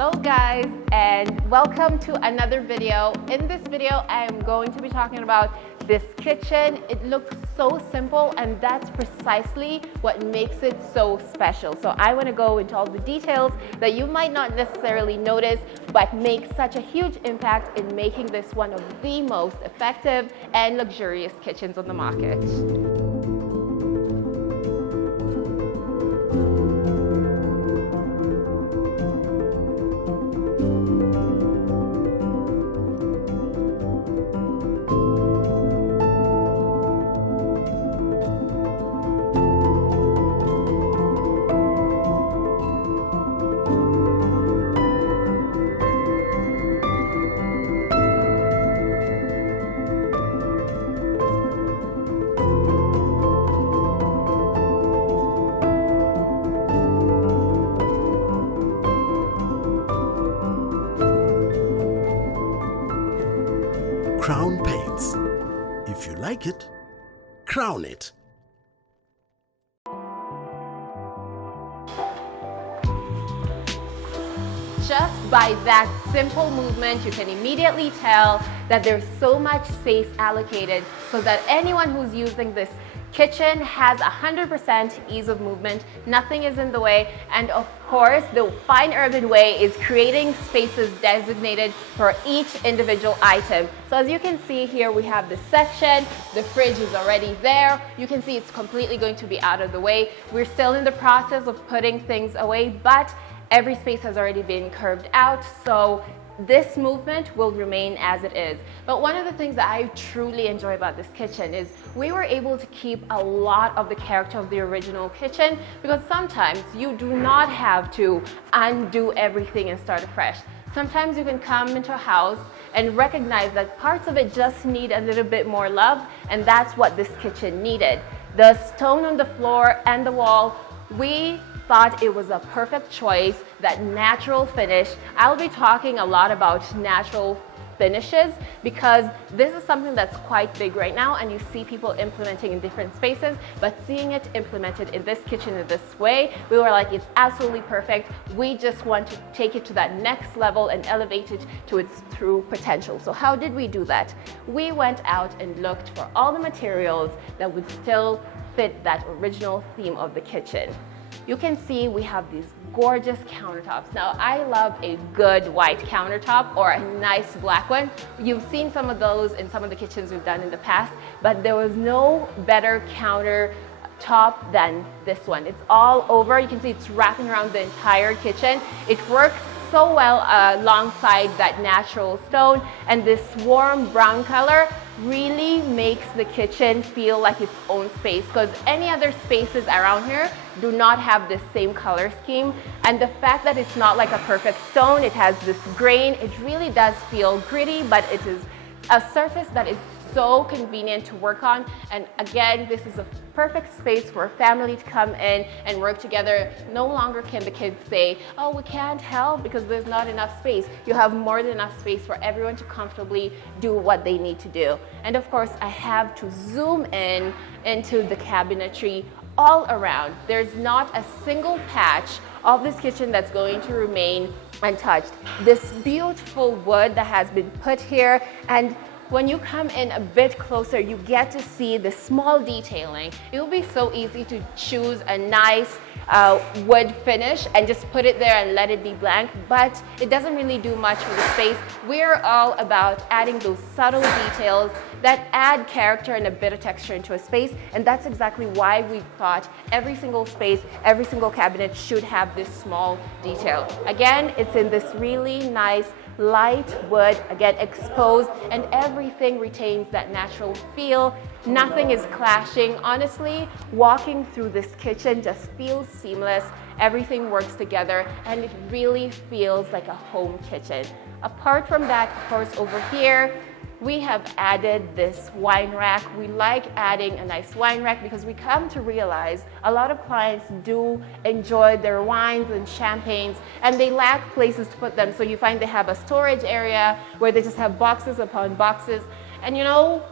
Hello guys, and welcome to another video. In this video, I am going to be talking about this kitchen. It looks so simple, and that's precisely what makes it so special. So I want to go into all the details that you might not necessarily notice, but make such a huge impact in making this one of the most effective and luxurious kitchens on the market. Crown Paints. If you like it, crown it. Just by that simple movement, you can immediately tell that there's so much space allocated so that anyone who's using this kitchen has 100% ease of movement. Nothing is in the way. And of course, the fine urban way is creating spaces designated for each individual item. So as you can see here, we have this section. The fridge is already there. You can see it's completely going to be out of the way. We're still in the process of putting things away, but every space has already been curved out. So this movement will remain as it is. But one of the things that I truly enjoy about this kitchen is we were able to keep a lot of the character of the original kitchen, because sometimes you do not have to undo everything and start afresh. Sometimes you can come into a house and recognize that parts of it just need a little bit more love, and that's what this kitchen needed. The stone on the floor and the wall, we thought it was a perfect choice. That natural finish. I'll be talking a lot about natural finishes because this is something that's quite big right now, and you see people implementing in different spaces, but seeing it implemented in this kitchen in this way, we were like, it's absolutely perfect. We just want to take it to that next level and elevate it to its true potential. So how did we do that? We went out and looked for all the materials that would still fit that original theme of the kitchen. You can see we have these gorgeous countertops. Now, I love a good white countertop or a nice black one. You've seen some of those in some of the kitchens we've done in the past, but there was no better countertop than this one. It's all over. You can see it's wrapping around the entire kitchen. It works so well alongside that natural stone, and this warm brown color really makes the kitchen feel like its own space, because any other spaces around here do not have this same color scheme. And the fact that it's not like a perfect stone, it has this grain, it really does feel gritty, but it is a surface that is so convenient to work on. And again, this is a perfect space for a family to come in and work together. No longer can the kids say, oh, we can't help because there's not enough space. You have more than enough space for everyone to comfortably do what they need to do. And of course, I have to zoom in into the cabinetry all around. There's not a single patch of this kitchen that's going to remain untouched. This beautiful wood that has been put here, and when you come in a bit closer, you get to see the small detailing. It will be so easy to choose a nice wood finish and just put it there and let it be blank, but it doesn't really do much for the space. We're all about adding those subtle details that add character and a bit of texture into a space, and that's exactly why we thought every single space, every single cabinet should have this small detail. Again, it's in this really nice light wood, again exposed, and everything retains that natural feel. Nothing is clashing. Honestly, walking through this kitchen just feels seamless. Everything works together, and it really feels like a home kitchen. Apart from that, of course, over here, we have added this wine rack. We like adding a nice wine rack because we come to realize a lot of clients do enjoy their wines and champagnes, and they lack places to put them. So you find they have a storage area where they just have boxes upon boxes. And you know,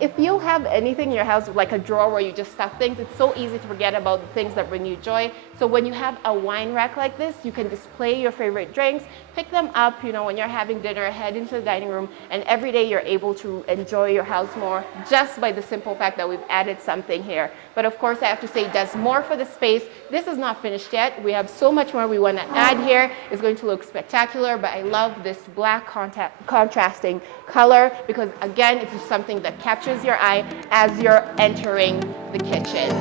if you have anything in your house like a drawer where you just stuff things, it's so easy to forget about the things that bring you joy. So when you have a wine rack like this, you can display your favorite drinks, pick them up, you know, when you're having dinner, head into the dining room, and every day you're able to enjoy your house more just by the simple fact that we've added something here. But of course, I have to say, it does more for the space. This is not finished yet. We have so much more we want to add here. It's going to look spectacular, but I love this black contrasting color because, again, it's just something that captures your eye as you're entering the kitchen.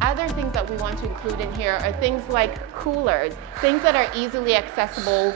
Other things that we want to include in here are things like coolers, things that are easily accessible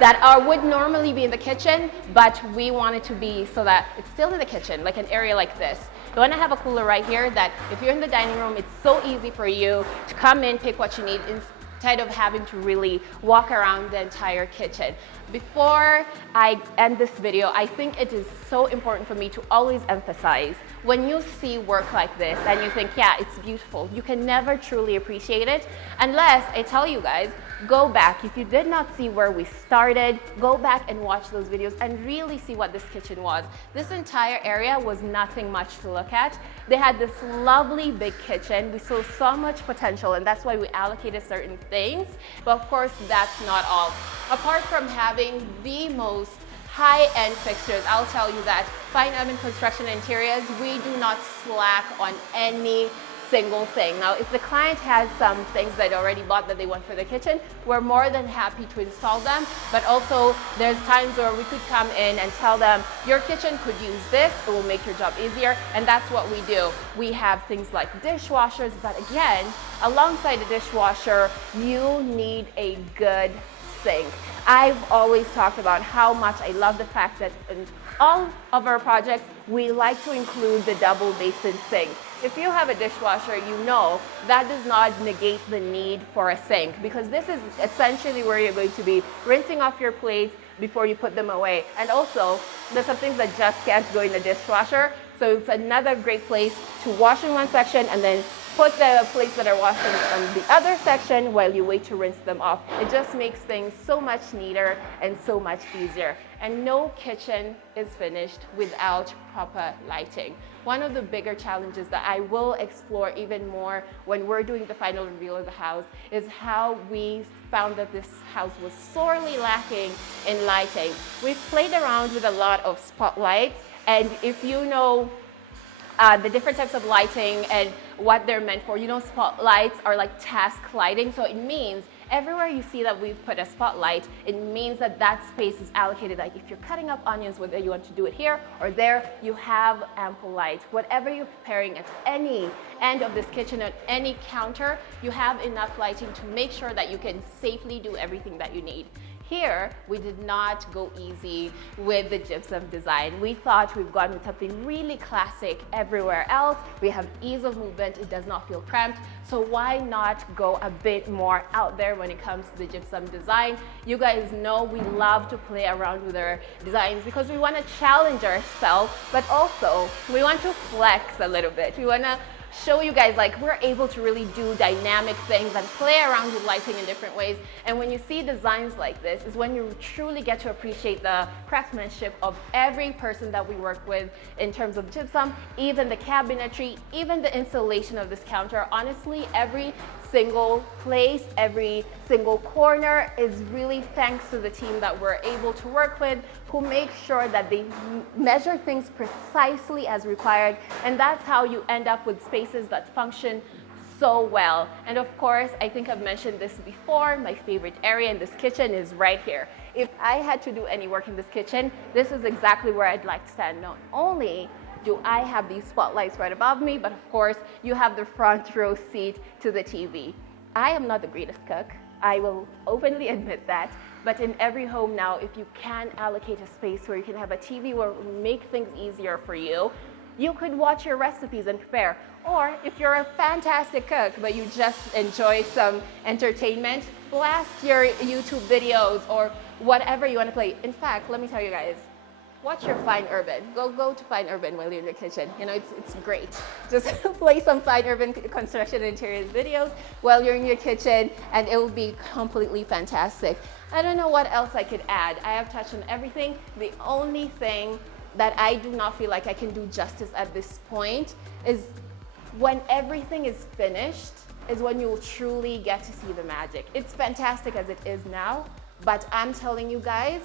that would normally be in the kitchen, but we want it to be so that it's still in the kitchen, like an area like this. You want to have a cooler right here that if you're in the dining room, it's so easy for you to come in, pick what you need, instead of having to really walk around the entire kitchen. Before I end this video, I think it is so important for me to always emphasize, when you see work like this and you think, yeah, it's beautiful, you can never truly appreciate it unless I tell you guys, go back. If you did not see where we started, go back and watch those videos and really see what this kitchen was. This entire area was nothing much to look at. They had this lovely big kitchen. We saw so much potential, and that's why we allocated certain things. But of course, that's not all. Apart from having the most high-end fixtures, I'll tell you that Fine Urban Construction Interiors, we do not slack on any single thing. Now, if the client has some things that already bought that they want for the kitchen, we're more than happy to install them. But also, there's times where we could come in and tell them, your kitchen could use this, it will make your job easier, and that's what we do. We have things like dishwashers, but again, alongside the dishwasher, you need a good sink. I've always talked about how much I love the fact that in all of our projects, we like to include the double basin sink. If you have a dishwasher, you know that does not negate the need for a sink, because this is essentially where you're going to be rinsing off your plates before you put them away. And also, there's some things that just can't go in the dishwasher, so it's another great place to wash in one section and then put the plates that are washing on the other section while you wait to rinse them off. It just makes things so much neater and so much easier. And no kitchen is finished without proper lighting. One of the bigger challenges that I will explore even more when we're doing the final reveal of the house is how we found that this house was sorely lacking in lighting. We've played around with a lot of spotlights, and if you know the different types of lighting and what they're meant for, you know, spotlights are like task lighting, so it means everywhere you see that we've put a spotlight, it means that that space is allocated. Like if you're cutting up onions, whether you want to do it here or there, you have ample light. Whatever you're preparing at any end of this kitchen, at any counter, you have enough lighting to make sure that you can safely do everything that you need. Here, we did not go easy with the gypsum design. We thought we've gotten something really classic everywhere else. We have ease of movement, it does not feel cramped. So why not go a bit more out there when it comes to the gypsum design? You guys know we love to play around with our designs because we want to challenge ourselves, but also we want to flex a little bit. We want to show you guys like we're able to really do dynamic things and play around with lighting in different ways. And when you see designs like this is when you truly get to appreciate the craftsmanship of every person that we work with in terms of gypsum, even the cabinetry, even the installation of this counter. Honestly, every single place, every single corner is really thanks to the team that we're able to work with, who make sure that they measure things precisely as required, and that's how you end up with spaces that function so well. And of course, I think I've mentioned this before, my favorite area in this kitchen is right here. If I had to do any work in this kitchen, this is exactly where I'd like to stand. Not only do I have these spotlights right above me, but of course, you have the front row seat to the TV. I am not the greatest cook. I will openly admit that. But in every home now, if you can allocate a space where you can have a TV where it will make things easier for you, you could watch your recipes and prepare. Or if you're a fantastic cook, but you just enjoy some entertainment, blast your YouTube videos or whatever you want to play. In fact, let me tell you guys, watch your Fine Urban. Go to Fine Urban while you're in the kitchen. You know, it's great. Just play some Fine Urban Construction Interiors videos while you're in your kitchen, and it will be completely fantastic. I don't know what else I could add. I have touched on everything. The only thing that I do not feel like I can do justice at this point is when everything is finished is when you'll truly get to see the magic. It's fantastic as it is now, but I'm telling you guys,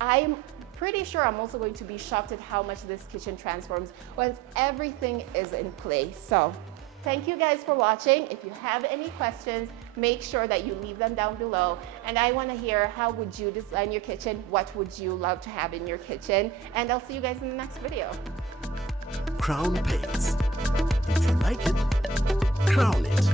I'm pretty sure I'm also going to be shocked at how much this kitchen transforms once everything is in place. So thank you guys for watching. If you have any questions, make sure that you leave them down below. And I want to hear, how would you design your kitchen? What would you love to have in your kitchen? And I'll see you guys in the next video. Crown Paints. If you like it, crown it.